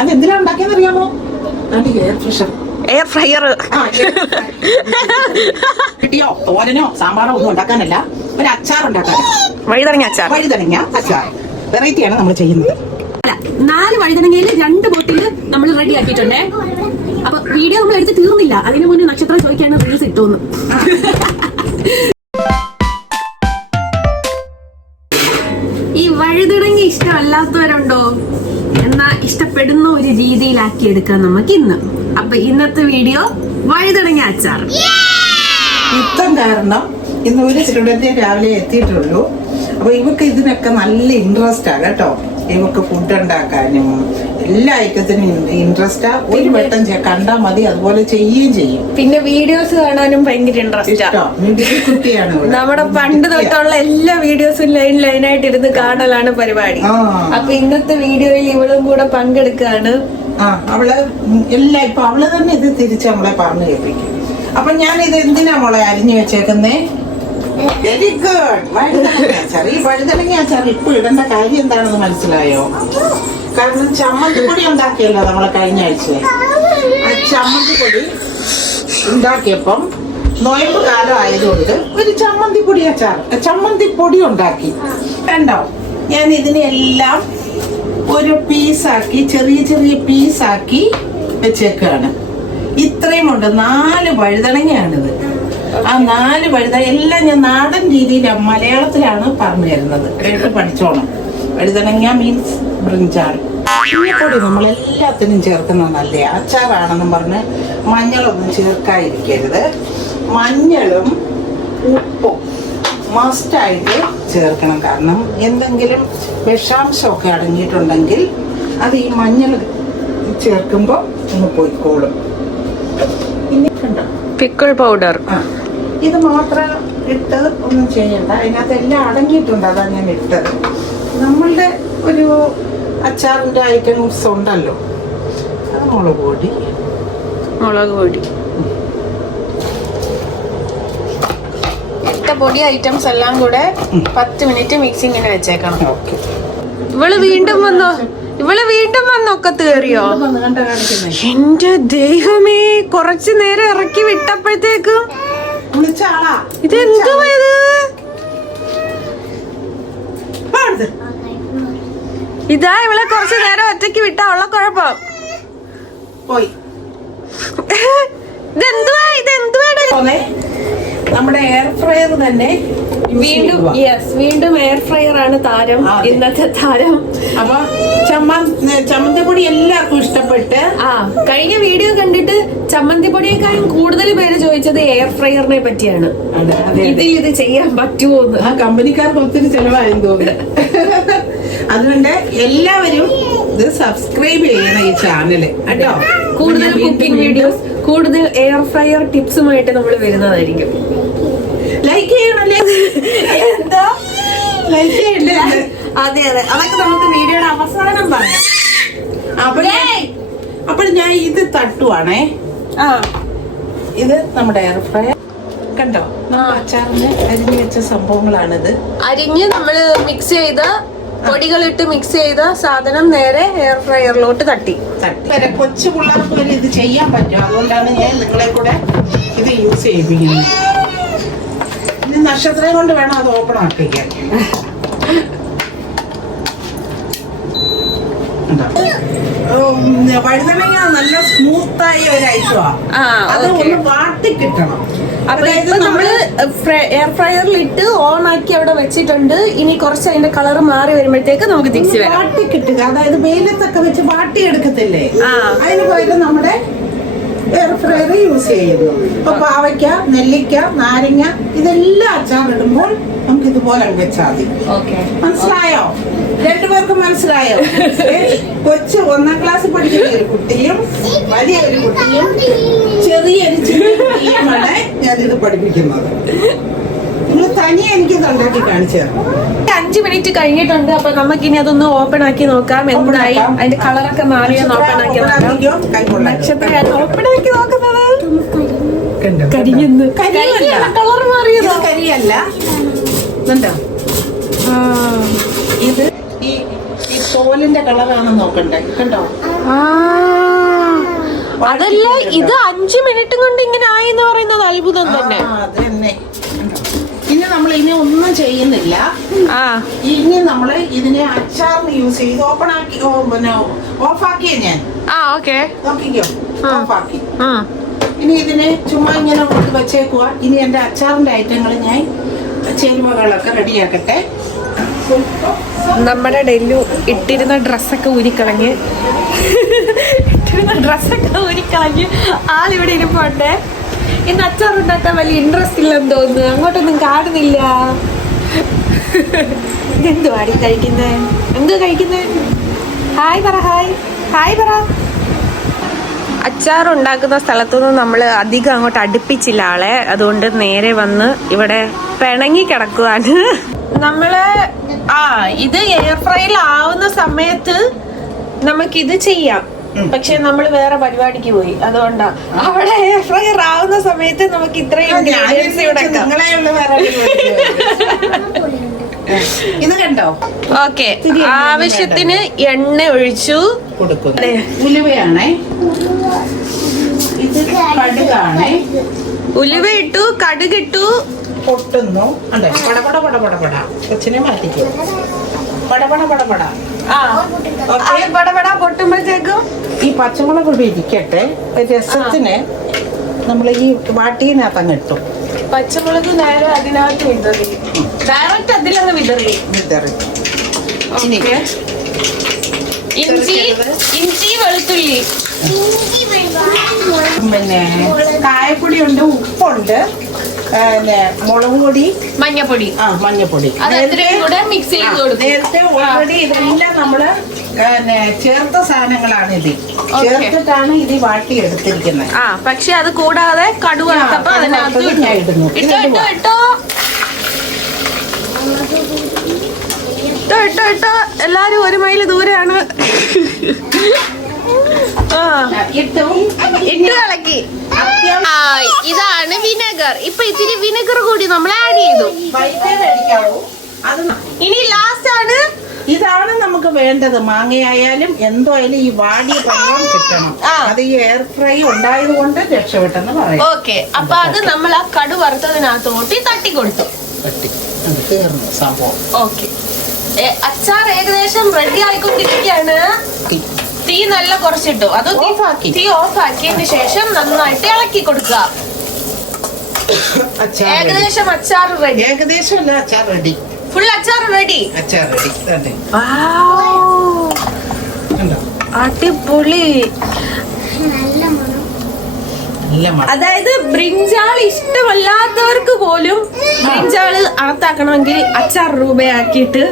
അതെന്തിനാ ഉണ്ടാക്കിയെന്ന് അറിയാമോ? Air fryer. കിട്ടിയോ തോരനോ സാമ്പാറോ ഒന്നും ഉണ്ടാക്കാനല്ല, ഒരു അച്ചാർ ഉണ്ടാക്കാൻ. വഴുതനങ്ങ അച്ചാർ. വഴുതനങ്ങ അച്ചാർ വെറൈറ്റിയാണ് നമ്മൾ ചെയ്യുന്നത്. 4 വഴുതനങ്ങയില് 2 ബോട്ടിൽ നമ്മൾ റെഡി ആക്കിയിട്ടുണ്ടേ. അപ്പൊ വീഡിയോ നമ്മൾ എടുത്ത് തീർന്നില്ല, അതിനു മുന്നേ നക്ഷത്രം ചോദിക്കാണ് റീൽസ് ഇട്ടോന്ന്. ഈ വഴുതനങ്ങ ഇഷ്ടമല്ലാത്തവരുണ്ടോ? എന്നാ ഇഷ്ടപ്പെടുന്ന ഒരു രീതിയിലാക്കി എടുക്കാം നമുക്ക് ഇന്ന്. അപ്പൊ ഇന്നത്തെ വീഡിയോ വഴുതനങ്ങ അച്ചാർ. യുദ്ധം കാരണം ഇന്ന് ഒരു സ്റ്റുഡന്റ് രാവിലെ എത്തിയിട്ടുള്ളൂ. അപ്പൊ ഇവർക്ക് ഇതിനൊക്കെ നല്ല ഇൻട്രസ്റ്റാ കേട്ടോ. ഇവർക്ക് ഫുഡ് ഉണ്ടാക്കാനും എല്ലാ ഐറ്റത്തിനും ഇൻട്രസ്റ്റാ. ഒരു വട്ടം കണ്ടാ മതി, അതുപോലെ ചെയ്യുകയും ചെയ്യും. പിന്നെ വീഡിയോസ് കാണാനും ഭയങ്കര ഇൻട്രസ്റ്റ്. കുട്ടിയാണ് നമ്മുടെ പണ്ട് തൊട്ടുള്ള എല്ലാ വീഡിയോസും ലൈനായിട്ട് ഇരുന്ന് കാണലാണ് പരിപാടി. അപ്പൊ ഇന്നത്തെ വീഡിയോയിൽ ഇവളും കൂടെ പങ്കെടുക്കാണ്. അവള് എല്ലാം ഇപ്പൊ അവള് തന്നെ ഇത് തിരിച്ച് നമ്മളെ പറഞ്ഞു കേൾപ്പിക്കും. അപ്പൊ ഞാൻ ഇത് എന്തിനാ മോളെ അരിഞ്ഞു വെച്ചേക്കുന്നേ? Very good. വഴുതനങ്ങ ഈ വഴുതനങ്ങ അച്ചാർ ഇപ്പൊ ഇടേണ്ട കാര്യം എന്താണെന്ന് മനസ്സിലായോ? കാരണം ചമ്മന്തിപ്പൊടി ഉണ്ടാക്കിയല്ലോ നമ്മളെ കഴിഞ്ഞ ആഴ്ച. ആ ചമ്മന്തിപ്പൊടി ഉണ്ടാക്കിയപ്പം നോയമ്പ് കാലം ആയതുകൊണ്ട് ഒരു ചമ്മന്തിപ്പൊടി അച്ചാർ ചമ്മന്തിപ്പൊടി ഉണ്ടാക്കി. കണ്ടോ, ഞാൻ ഇതിനെല്ലാം ഒരു പീസാക്കി ചെറിയ ചെറിയ പീസാക്കി വെച്ചേക്കാണ്. ഇത്രയും ഉണ്ട്. 4 വഴുതനങ്ങയാണിത്. ആ 4 വഴുതന എല്ലാം ഞാൻ നാടൻ രീതിയിൽ മലയാളത്തിലാണ് പറഞ്ഞു തരുന്നത്, കേട്ട് പഠിച്ചോണം. വഴുതനങ്ങ മീൻസ് ബ്രിഞ്ചാൾ. മഞ്ഞപ്പൊടി നമ്മളെല്ലാത്തിനും ചേർക്കുന്നത് നല്ല അച്ചാറാണെന്നും പറഞ്ഞ് മഞ്ഞളൊന്നും ചേർക്കാതിരിക്കരുത്. മഞ്ഞളും ഉപ്പും മസ്റ്റായിട്ട് ചേർക്കണം. കാരണം എന്തെങ്കിലും വിഷാംശമൊക്കെ അടങ്ങിയിട്ടുണ്ടെങ്കിൽ അത് ഈ മഞ്ഞൾ ചേർക്കുമ്പോൾ ഒന്ന് പോയിക്കോളും. പിന്നെ കണ്ടോ പിക്കിൾ പൗഡർ. ഇത് മാത്രം ഇട്ട് ഒന്നും ചെയ്യണ്ട, അതിനകത്ത് എല്ലാം അടങ്ങിയിട്ടുണ്ട്. അതാണ് ഞാൻ ഇട്ടത്. നമ്മളുടെ ഒരു അച്ചാറിന്റെ ഐറ്റംസ് ഉണ്ടല്ലോ, അത് മുളക് പൊടി. പൊടി ഐറ്റംസ് എല്ലാം കൂടെ 10 മിനിറ്റ് മിക്സിങ്ങിന് വെച്ചേക്കണം. ഓക്കെ. ഇവള് വീണ്ടും വന്നൊക്കത്ത് കയറിയോ? എന്റെ ദൈവമേ, കുറച്ചു നേരം ഇറക്കി വിട്ടപ്പോഴത്തേക്കും ഇതെന്തുവാ ഇത്? ഇതാ ഇവളെ കുറച്ചു നേരം ഒറ്റയ്ക്ക് വിട്ടാ ഉള്ള കുഴപ്പം. ഇതെന്തുവാ? നമ്മുടെ എയർ ഫ്രയർ തന്നെ വീണ്ടും എയർ ഫ്രയർ ആണ് താരം, ഇന്നത്തെ താരം. അപ്പൊ ചമ്മന്തിപ്പൊടി എല്ലാവർക്കും ഇഷ്ടപ്പെട്ട്. കഴിഞ്ഞ വീഡിയോ കണ്ടിട്ട് ചമ്മന്തിപ്പൊടിയേക്കാളും കൂടുതൽ പേര് ചോദിച്ചത് എയർ ഫ്രയറിനെ പറ്റിയാണ്. ഇത് ചെയ്യാൻ പറ്റുമോന്ന്. ആ കമ്പനിക്കാർക്ക് ഒത്തിരി ചെലവായെന്ന് തോന്നുന്നു. അതുകൊണ്ട് എല്ലാവരും ഇത് സബ്സ്ക്രൈബ് ചെയ്യണം ഈ ചാനല് കേട്ടോ. കൂടുതൽ കുക്കിംഗ് വീഡിയോസ്, കൂടുതൽ എയർ ഫ്രയർ ടിപ്സുമായിട്ട് നമ്മൾ വരുന്നതായിരിക്കും. ലൈക്ക് ചെയ്യണല്ലേ? എന്താ ലൈക്ക് ചെയ്യണ്ടേ? അതെ, അതൊക്കെ നമുക്ക് വീഡിയോയുടെ അവസാനം പറയാം. അപ്പോൾ ഞാൻ ഇത് തട്ടുവാണേ. ഇത് നമ്മുടെ എയർ ഫ്രയർ. കണ്ടോ, അച്ചാറിന് അരിഞ്ഞു വെച്ച സംഭവങ്ങളാണിത്. അരിഞ്ഞ് നമ്മള് മിക്സ് ചെയ്ത പൊടികളിട്ട് മിക്സ് ചെയ്ത സാധനം നേരെ എയർ ഫ്രയറിലോട്ട് തട്ടി വരെ കൊച്ചു പിള്ളേർക്ക് വരെ ഇത് ചെയ്യാൻ പറ്റും. അതുകൊണ്ടാണ് ഞാൻ നിങ്ങളെ കൂടെ ഇത് യൂസ് ചെയ്യിപ്പിക്കുന്നത്. ഇനി നക്ഷത്രം കൊണ്ട് വേണം അത് ഓപ്പൺ ആക്കിക്കാൻ. വഴുതനങ്ങ നല്ല സ്മൂത്തായ ഒരു ഐറ്റമാണ്. അത് ഒന്ന് വാട്ടി കിട്ടണം. അപ്പൊ ഇപ്പൊ നമ്മള് എയർ ഫ്രയറിൽ ഇട്ട് ഓൺ ആക്കി അവിടെ വെച്ചിട്ടുണ്ട്. ഇനി കുറച്ച് അതിന്റെ കളർ മാറി വരുമ്പോഴത്തേക്ക് നമുക്ക് തിരിച്ചു വരാം. വാട്ടി കിട്ടുക, അതായത് വെയിലത്തൊക്കെ വെച്ച് വാട്ടി എടുക്കത്തില്ലേ, അതിന് പകരം നമ്മുടെ എയർ ഫ്രയർ യൂസ് ചെയ്യുന്നു. ഇപ്പൊ പാവയ്ക്ക, നെല്ലിക്ക, നാരങ്ങ ഇതെല്ലാം അച്ചാറിടുമ്പോൾ നമുക്ക് ഇതുപോലെ വെച്ചാൽ മതി. മനസ്സിലായോ? 2 പേർക്കും മനസ്സിലായോ? കൊച്ചു 1ാം ക്ലാസ്സിൽ പഠിക്കുന്ന ഒരു കുട്ടിയും വലിയൊരു കുട്ടിയും ചെറിയൊരു കുട്ടിയുമാണ് ഞാനിത് പഠിപ്പിക്കുന്നത്. നിങ്ങൾ തനിയെ എനിക്കിത് ഉണ്ടാക്കി കാണിച്ചു തരാം. 5 മിനിറ്റ് കഴിഞ്ഞിട്ടുണ്ട്. അപ്പൊ നമുക്കിനി അതൊന്ന് ഓപ്പൺ ആക്കി നോക്കാം. എന്തായി അതിന്റെ കളറൊക്കെ മാറിയെന്ന് ഓപ്പൺ ആക്കി നോക്കാം. നക്ഷത്രം ഓപ്പൺ ആക്കി നോക്കുന്നത് കളർ മാറിയതോ? കരിയല്ല, ഇത് ഈ തോലിന്റെ കളറാണ് നോക്കണ്ടേ. കണ്ടോ, അതല്ല ഇത് 5 മിനിറ്റ് കൊണ്ട് ഇങ്ങനെ ആയെന്ന് പറയുന്നത് അത്ഭുതം തന്നെ. അതന്നെ. ഇനി നമ്മൾ ഇനി ഒന്നും ചെയ്യുന്നില്ല. ഇനി നമ്മള് ഇതിനെ അച്ചാറിന് യൂസ് ചെയ്ത് ഓപ്പൺ ആക്കി പിന്നെ ഓഫാക്കിയ ഞാൻ. ഓക്കെ, നോക്കിക്കോ, ഓഫാക്കി. ഇനി ഇതിനെ ചുമ്മാ ഇങ്ങനെ കൊണ്ട് വെച്ചേക്കുക. ഇനി എന്റെ അച്ചാറിന്റെ ഐറ്റങ്ങൾ ഞാൻ ചേരുവകളൊക്കെ റെഡിയാക്കട്ടെ. നമ്മുടെ ഡെല്ലു ഇട്ടിരുന്ന ഡ്രസ്സൊക്കെ ഊരിക്കളഞ്ഞ് ആളിവിടെ ഇരിപ്പുണ്ട്. ഇന്ന് അച്ചാറുണ്ടാക്കാൻ വലിയ ഇൻട്രസ്റ്റ് ഇല്ലെന്ന് തോന്നുന്നു, അങ്ങോട്ടൊന്നും കാണുന്നില്ല. എന്തുവാടി കഴിക്കുന്നേ? എന്തുവാ കഴിക്കുന്നേ? ഹായ് പറ, ഹായ് ഹായ് പറ. അച്ചാറുണ്ടാക്കുന്ന സ്ഥലത്തൊന്നും നമ്മൾ അധികം അങ്ങോട്ട് അടുപ്പിച്ചില്ല ആളെ, അതുകൊണ്ട് നേരെ വന്ന് ഇവിടെ പിണങ്ങി കിടക്കുവാണ്. നമ്മള് ഇത് എയർ ഫ്രൈയിൽ ആവുന്ന സമയത്ത് നമുക്കിത് ചെയ്യാം, പക്ഷെ നമ്മൾ വേറെ പരിപാടിക്ക് പോയി, അതുകൊണ്ടാ. അവിടെ എയർ ഫ്രൈയർ ആവുന്ന സമയത്ത് നമുക്ക് ഇത്രയും ഇത് കണ്ടോ. ഓക്കെ, ആവശ്യത്തിന് എണ്ണ ഒഴിച്ചു കൊടുക്കുന്നു. ഉലുവയാണേ, ഇത് കടുകാണേ. ഉലുവ ഇട്ടു, കടുകിട്ടു, പൊട്ടുന്നു. അതെ, പടപട പടപട പട. കൊച്ചിനെ മാറ്റിക്കോ. പടപട പടപട. പടപട പൊട്ടുമ്പോഴത്തേക്കും ഈ പച്ചമുളക് കൂടി ഇരിക്കട്ടെ. രസത്തിന് നമ്മൾ ഈ വാട്ടിനകത്ത് അങ്ങ് ഇട്ടു. പച്ചമുളക് നേരെ അതിനകത്ത് വിതറി, ഡയറക്റ്റ് അതിലങ്ങ് വിതറി. ഇഞ്ചി വെളുത്തുള്ളി, പിന്നെ കായപ്പൊടി ഉണ്ട്, ഉപ്പുണ്ട്, മുളക് പൊടി, മഞ്ഞപ്പൊടി. മഞ്ഞപ്പൊടി മിക്സ് ചെയ്ത് കൊടുക്കും. നേരത്തെ ഓൾറെഡി ഇതെല്ലാം നമ്മള് ചേർത്ത സാധനങ്ങളാണ് ഇത്. ചേർത്തിട്ടാണ് ഇത് വാട്ടി എടുത്തിരിക്കുന്നത്. പക്ഷെ അത് കൂടാതെ കടുവ ഞാൻ ഇടുന്നു. ഇട്ടോ എല്ലാരും 1 മൈൽ ദൂരെയാണ്. ഇട്ടു കളക്കി. ഇതാണ് വിനെഗർ. ഇപ്പൊ ഇത്തിരി വിനെഗർ കൂടി നമ്മൾ ആഡ് ചെയ്തു. ഇനി ലാസ്റ്റ് ആണ്, ഇതാണ് നമുക്ക് വേണ്ടത്. മാങ്ങയായാലും എന്തായാലും ഈ വാടിയ പഴം കിട്ടണം. അത് ഈ എയർ ഫ്രൈ ഉണ്ടായത് കൊണ്ട് രക്ഷപ്പെട്ടെന്ന് പറയാം. ഓക്കെ, അപ്പൊ അത് നമ്മൾ ആ കടു വറുത്തതിനകത്തോട്ടി തട്ടിക്കൊടുത്തു. സംഭവം ഓക്കെ, അച്ചാർ ഏകദേശം റെഡി ആയിക്കൊണ്ടിരിക്കുകയാണ്. തീ നല്ല കുറച്ചിട്ടു, അത് തീ ഓഫ് ആക്കിയതിന് ശേഷം നന്നായിട്ട് ഇളക്കി കൊടുക്കുക. ഏകദേശം അച്ചാർ റെഡി. ഏകദേശം അല്ല, അച്ചാർ റെഡി. ഫുൾ അച്ചാർ റെഡി. അച്ചാർ റെഡി. അടിപൊളി. അതായത് ബ്രിഞ്ചാൾ ഇഷ്ടമല്ലാത്തവർക്ക് പോലും ബ്രിഞ്ചാള് അകത്താക്കണമെങ്കിൽ അച്ചാർ രൂപയാക്കിയിട്ട്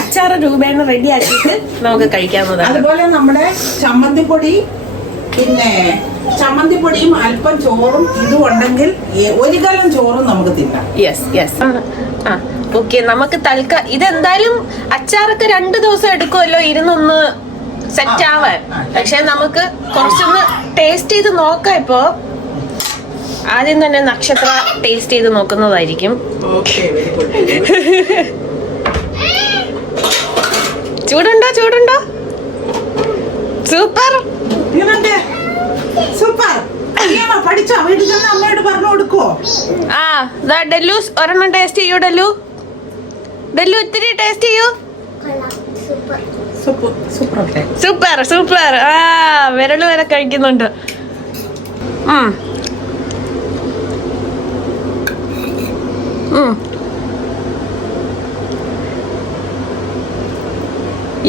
അച്ചാർ രൂപേണ റെഡി ആക്കിയിട്ട് നമുക്ക് കഴിക്കാവുന്നതാണ്. അതുപോലെ നമ്മുടെ ചമ്മന്തിപ്പൊടി, പിന്നെ ചമ്മന്തിപ്പൊടിയും അല്പം ചോറും ഇതും ഉണ്ടെങ്കിൽ 1 കലം ചോറും നമുക്ക് തിന്നാം. യെസ്. ഓക്കെ, നമുക്ക് ഇതെന്തായാലും അച്ചാറൊക്കെ 2 ദിവസം എടുക്കുമല്ലോ ഇരുന്നൊന്ന് സെറ്റ് ആവാൻ. പക്ഷെ നമുക്ക് കുറച്ചൊന്ന് ടേസ്റ്റ് ചെയ്ത് നോക്കാം. ഇപ്പോ ആദ്യം തന്നെ നക്ഷത്ര ടേസ്റ്റ് ചെയ്ത് നോക്കുന്നതായിരിക്കും. ചൂടുണ്ടോ? സൂപ്പർ. പഠിച്ചോ? വീട്ടിൽ ചെന്ന് അമ്മയോട് പറഞ്ഞു കൊടുക്കുവോ? ഡെല്ലു ഒരെണ്ണം ടേസ്റ്റ് ചെയ്യൂ. ഡെല്ലു ഇത്തിരി ടേസ്റ്റ് ചെയ്യൂ. സൂപ്പർ. വിരല് വരെ കഴിക്കുന്നുണ്ട്.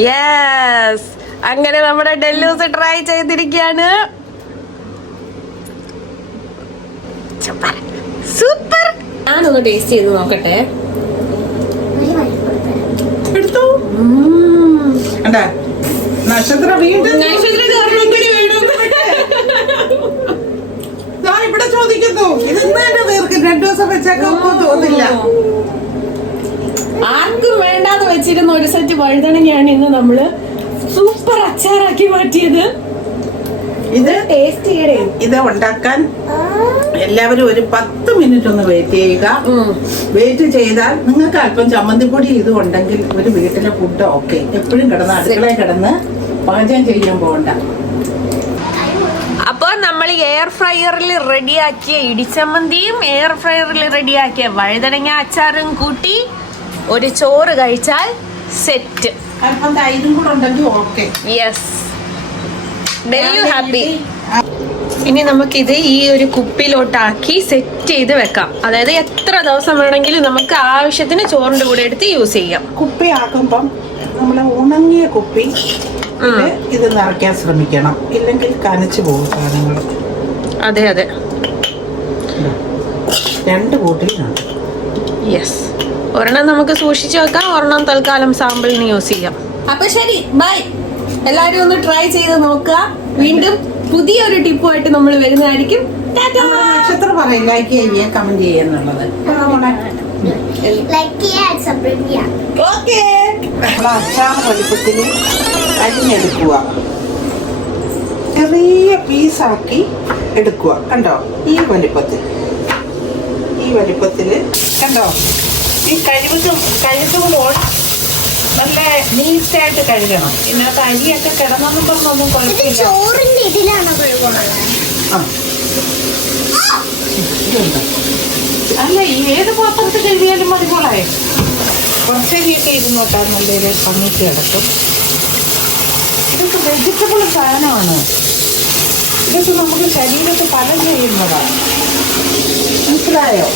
യെസ്, അങ്ങനെ നമ്മുടെ ഡെല്ലൂസ് ട്രൈ ചെയ്തിരിക്കുകയാണ്. സൂപ്പർ. ഞാനൊന്ന് ടേസ്റ്റ് ചെയ്ത് നോക്കട്ടെ. എടുത്തു. നക്ഷത്ര വീണ്ടും ഇവിടെ ചോദിക്കുന്നു. ഇത് 2 ദിവസം വെച്ചേക്കാൻ തോന്നില്ല. ആർക്കും വേണ്ടാന്ന് വെച്ചിരുന്ന ഒരു സെറ്റ് വഴുതനങ്ങയാണ് ഇന്ന് നമ്മള് സൂപ്പർ അച്ചാറാക്കി മാറ്റിയത്. ഇത് ടേസ്റ്റ് ചെയ്യണേ. ഇത് ഉണ്ടാക്കാൻ എല്ലാവരും ഒരു 10 മിനിറ്റ് ഒന്ന് വെയിറ്റ് ചെയ്യുക. വെയിറ്റ് ചെയ്താൽ നിങ്ങൾക്ക് അല്പം ചമ്മന്തിപ്പൊടി ഇത് ഉണ്ടെങ്കിൽ ഒരു വീട്ടിലെ ഫുഡ് ഓക്കെ. എപ്പോഴും കിടന്ന് അടുക്കളയിൽ കിടന്ന് പാചകം ചെയ്യാൻ പോകണ്ട. അപ്പൊ നമ്മൾ എയർ ഫ്രയറിൽ റെഡിയാക്കിയ ഇടിച്ചമ്മന്തിയും എയർ ഫ്രയറിൽ റെഡിയാക്കിയ വഴുതനങ്ങ അച്ചാറും കൂട്ടി ഒരു ചോറ് കഴിച്ചാൽ സെറ്റ്. അല്പം തൈരും കൂടെ ഉണ്ടെങ്കിൽ ഓക്കെ. Yes, daily happy. ഇനി നമുക്കിത് ഈ ഒരു കുപ്പിയിലോട്ടാക്കി സെറ്റ് ചെയ്ത് വെക്കാം. അതായത് എത്ര ദിവസം വേണമെങ്കിലും നമുക്ക് ആവശ്യത്തിന് ചോറിന്റെ കൂടെ എടുത്ത് യൂസ് ചെയ്യാം. കുപ്പി ആക്കുമ്പം നമ്മളെ ഉണങ്ങിയ കുപ്പി ഇത് നിറയ്ക്കാൻ ശ്രമിക്കണം, ഇല്ലെങ്കിൽ കനച്ചു പോകും സാധനങ്ങൾ. അതെ അതെ, 2 ബോട്ടിലാണ്. യെസ്, ഒരെണ്ണം നമുക്ക് സൂക്ഷിച്ചു വെക്കാം, ഒരെണ്ണം തൽക്കാലം സാമ്പിളിന് യൂസ് ചെയ്യാം. അപ്പൊ ശരി, ബൈ. എല്ലാരും ഒന്ന് ട്രൈ ചെയ്ത് നോക്കുക. വീണ്ടും പുതിയൊരു ടിപ്പുമായിട്ട് നമ്മൾ വരുന്നതായിരിക്കും. നക്ഷത്രം പറയും, ലൈക്ക് ചെയ്യുക, കമന്റ് ചെയ്യുന്നുള്ളത്. അച്ചാർ വലുപ്പത്തിൽ അരിഞ്ഞെടുക്കുക, ചെറിയ പീസാക്കി എടുക്കുക. കണ്ടോ, ഈ വലിപ്പത്തിൽ കണ്ടോ. ഈ കഴുകുമ്പോൾ നല്ല നീറ്റായിട്ട് കഴുകണം. ഇതിനകത്ത് അരിയൊക്കെ കിടന്നൊന്നും പറഞ്ഞൊന്നും കുഴപ്പമില്ല. അല്ല, ഏത് പാത്രത്തിൽ കഴുകിയാലും മതി മോളെ. കുറച്ചരിയൊക്കെ ഇരുന്നോട്ടാ, നല്ലൊരു ഭംഗിക്ക് കിടക്കും. ഇതൊക്കെ വെജിറ്റബിൾ സാധനമാണ്. ഇതൊക്കെ നമുക്ക് ശരീരത്തിൽ ഫലം ചെയ്യുന്നതാണ്. മനസ്സിലായോ?